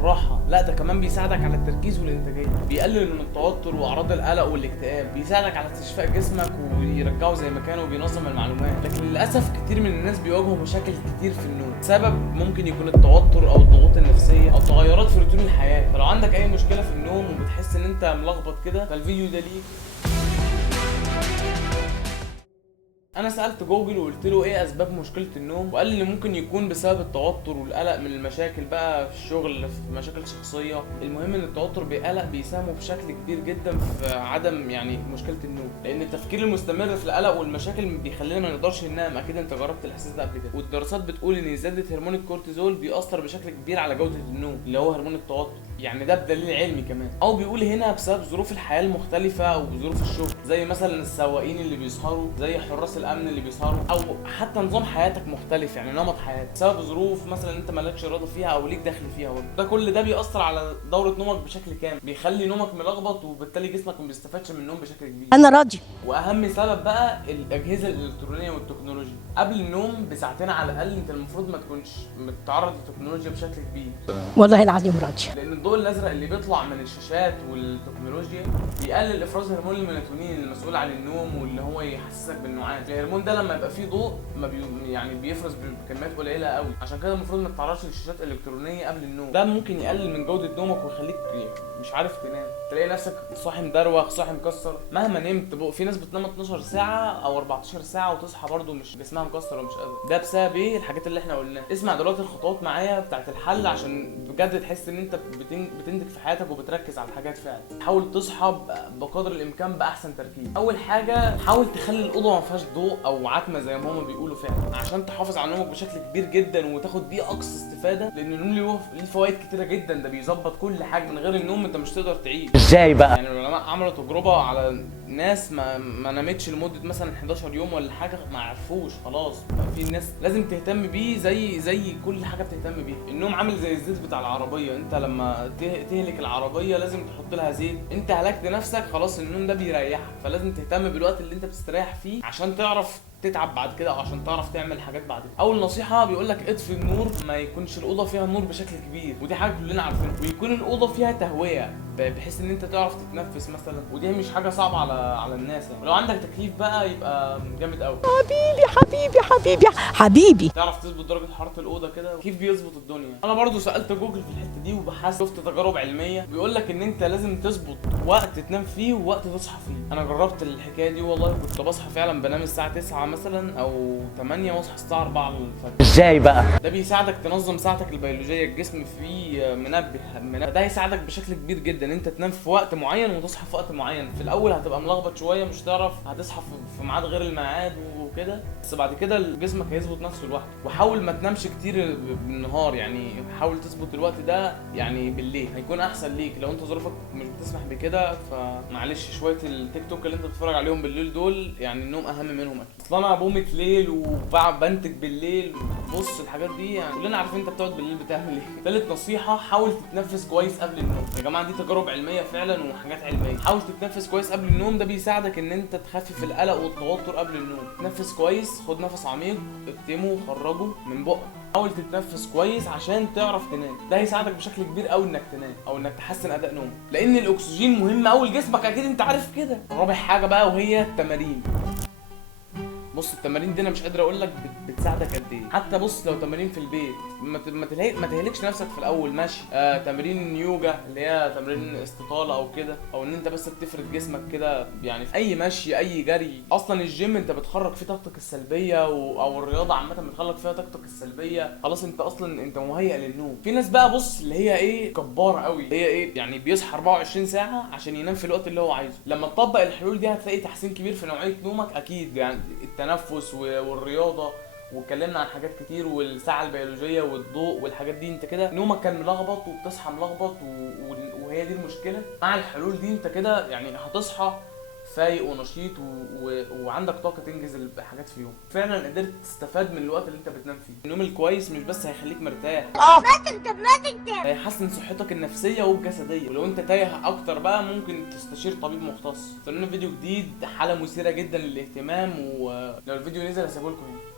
الراحه، لا ده كمان بيساعدك على التركيز والانتاجيه، بيقلل من التوتر واعراض القلق والاكتئاب، بيساعدك على استشفاء جسمك ويرجعه زي ما كان وبينظم المعلومات. لكن للاسف كتير من الناس بيواجهوا مشاكل كتير في النوم، سبب ممكن يكون التوتر او الضغوط النفسيه او تغيرات في روتين الحياه. فلو عندك اي مشكله في النوم وبتحس ان انت ملخبط كده فالفيديو ده ليك. انا سالت جوجل وقلت له ايه اسباب مشكله النوم، وقال لي ممكن يكون بسبب التوتر والقلق من المشاكل بقى في الشغل، في مشاكل شخصيه. المهم ان التوتر بالقلق بيساهموا بشكل كبير جدا في عدم يعني مشكله النوم، لان التفكير المستمر في القلق والمشاكل بيخلينا ما نقدرش ننام. اكيد انت جربت الاحساس ده قبل كده، والدراسات بتقول ان زياده هرمون الكورتيزول بيأثر بشكل كبير على جوده النوم اللي هو هرمون التوتر، يعني ده بدليل علمي كمان. او بيقول هنا بسبب ظروف الحياه المختلفه او ظروف الشغل، زي مثلا السواقين اللي بيسهروا، زي حراس الامن اللي بيسهروا، او حتى نظام حياتك مختلف، يعني نمط حياتك بسبب ظروف مثلا انت مالكش اراده فيها او ليك دخل فيها برضه. ده كل ده بيأثر على دوره نومك بشكل كامل، بيخلي نومك ملخبط وبالتالي جسمك ما بيستفادش من النوم بشكل كبير. انا راضي. واهم سبب بقى الاجهزه الالكترونيه والتكنولوجيا. قبل النوم بساعتين على الاقل انت المفروض ما تكونش متعرض للتكنولوجيا بشكل كبير، والله العظيم راضي. لان الضوء الازرق اللي بيطلع من الشاشات والتكنولوجيا بيقلل افراز هرمون الميلاتونين المسؤول عن النوم واللي هو يحسسك بالنعاس. الهرمون ده لما يبقى فيه ضوء ما يعني بيفرز بكميات قليله قوي، عشان كده المفروض ما تتعرضش للشاشات الالكترونيه قبل النوم. ده ممكن يقلل من جوده نومك ويخليك مش عارف تنام، تلاقي نفسك صاحي مدروخ صاحي مكسر مهما نمت. في ناس بتنام 12 ساعه او 14 ساعه وتصحى برده مش جسمها مكسر ومش قادر. ده بسبب ايه؟ الحاجات اللي احنا قلناها. اسمع دلوقتي الخطوات معايا بتاعت الحل عشان بجد تحس ان انت بتنتج في حياتك وبتركز على الحاجات فعلا. حاول تصحى بقدر الامكان باحسن تركيز. اول حاجه حاول تخلي الاوضه ما فيهاش ضوء او عتمه زي ما هما بيقولوا فعلا، عشان تحافظ على نومك بشكل كبير جدا وتاخد بيه اقصى استفاده، لان النوم ليه فوائد كتيره جدا. ده بيظبط كل حاجه، من غير النوم انت مش تقدر تعيش. ازاي بقى؟ يعني العلماء عملوا تجربه على ناس ما نامتش لمده مثلا 11 يوم ولا حاجه، ما عرفوش خلاص. في ناس لازم تهتم بيه زي كل حاجه بتهتم بيه. النوم عامل زي الزيت بتاع العربيه، انت لما تهلك العربيه لازم تحط لها زيت. انت هلكت نفسك خلاص، النوم ده بيريحك، فلازم تهتم بالوقت اللي انت بتستريح فيه عشان تعرف تتعب بعد كده او عشان تعرف تعمل حاجات بعد كده. اول نصيحه بيقول لك اطفي النور، ما يكونش الاوضه فيها نور بشكل كبير، ودي حاجه كلنا عارفينها، ويكون الاوضه فيها تهويه بحيث ان انت تعرف تتنفس مثلا، ودي مش حاجه صعبه على الناس يعني. ولو عندك تكييف بقى يبقى جامد قوي. حبيبي حبيبي حبيبي حبيبي. تعرف تظبط درجه حراره الاوضه كده، كيف بيظبط الدنيا. انا برضو سالت جوجل في الحته دي وبحثت، شفت تجارب علميه بيقول لك ان انت لازم تظبط وقت تنام فيه ووقت تصحى فيه. انا جربت الحكايه دي والله، كنت بصحى فعلا بنام الساعه 9 مثلا او 8 واصحى الساعه 4 الفجر. ازاي بقى؟ ده بيساعدك تنظم ساعتك البيولوجيه، الجسم فيه منبه. ده هيساعدك بشكل كبير جدا انت تنام في وقت معين وتصحى في وقت معين. في الاول هتبقى ملخبط شويه، مش تعرف هتصحى في ميعاد غير الميعاد وكده، بس بعد كده جسمك هيظبط نفسه لوحده. وحاول ما تنامش كتير بالنهار، يعني حاول تظبط الوقت ده يعني بالليل هيكون احسن ليك. لو انت ظروفك مش بتسمح بكده فمعلش، شويه التيك توك اللي انت بتتفرج عليهم بالليل دول يعني النوم اهم منهم اكيد. اصل انا بومة ليل وبنتج بالليل، بص الحاجات دي يعني كلنا عارفين انت بتقعد بالليل بتعمل ايه. ثالث نصيحه حاول تتنفس كويس قبل النوم. يا جماعه دي تجارب علميه فعلا وحاجات علميه. حاول تتنفس كويس قبل النوم، ده بيساعدك ان انت تخفف القلق والتوتر قبل النوم. تنفس كويس، خد نفس عميق، اكتمه وخرجه من بقك. حاول تتنفس كويس عشان تعرف تنام، ده هيساعدك بشكل كبير قوي انك تنام او انك تحسن اداء نومك، لان الاكسجين مهم قوي لجسمك، اكيد انت عارف كده. رابع حاجه بقى وهي التمارين. بص التمارين دي انا مش قادر اقول لك بتساعدك قد ايه. حتى بص لو تمارين في البيت ما تهلكش نفسك في الاول، ماشي. تمارين يوجا اللي هي تمارين استطاله او كده، او ان انت بس بتفرد جسمك كده يعني في اي مشي اي جري. اصلا الجيم انت بتخرج فيه طاقتك السلبيه او الرياضه عامه بتخرج فيها طاقتك السلبيه، خلاص انت اصلا انت مهيئ للنوم. في ناس بقى بص اللي هي ايه كباره قوي، اللي هي ايه يعني بيصحى 24 ساعه عشان ينام في الوقت اللي هو عايزه. لما تطبق الحلول دي هتلاقي تحسين كبير في نوعيه نومك اكيد. يعني التنفس والرياضه، واتكلمنا عن حاجات كتير، والساعه البيولوجيه والضوء والحاجات دي. انت كده نومك كان ملخبط وبتصحى ملخبط وهي دي المشكله. مع الحلول دي انت كده يعني هتصحى فايق ونشيط وعندك طاقه تنجز الحاجات في يوم. فعلا قدرت تستفاد من الوقت اللي انت بتنام فيه. النوم الكويس مش بس هيخليك مرتاح، هيحسن صحتك النفسيه والجسديه. ولو انت تايه اكتر بقى ممكن تستشير طبيب مختص. استنونا فيديو جديد، حاله مثيره جدا للاهتمام، ولو الفيديو نزل هسيبه لكم هنا.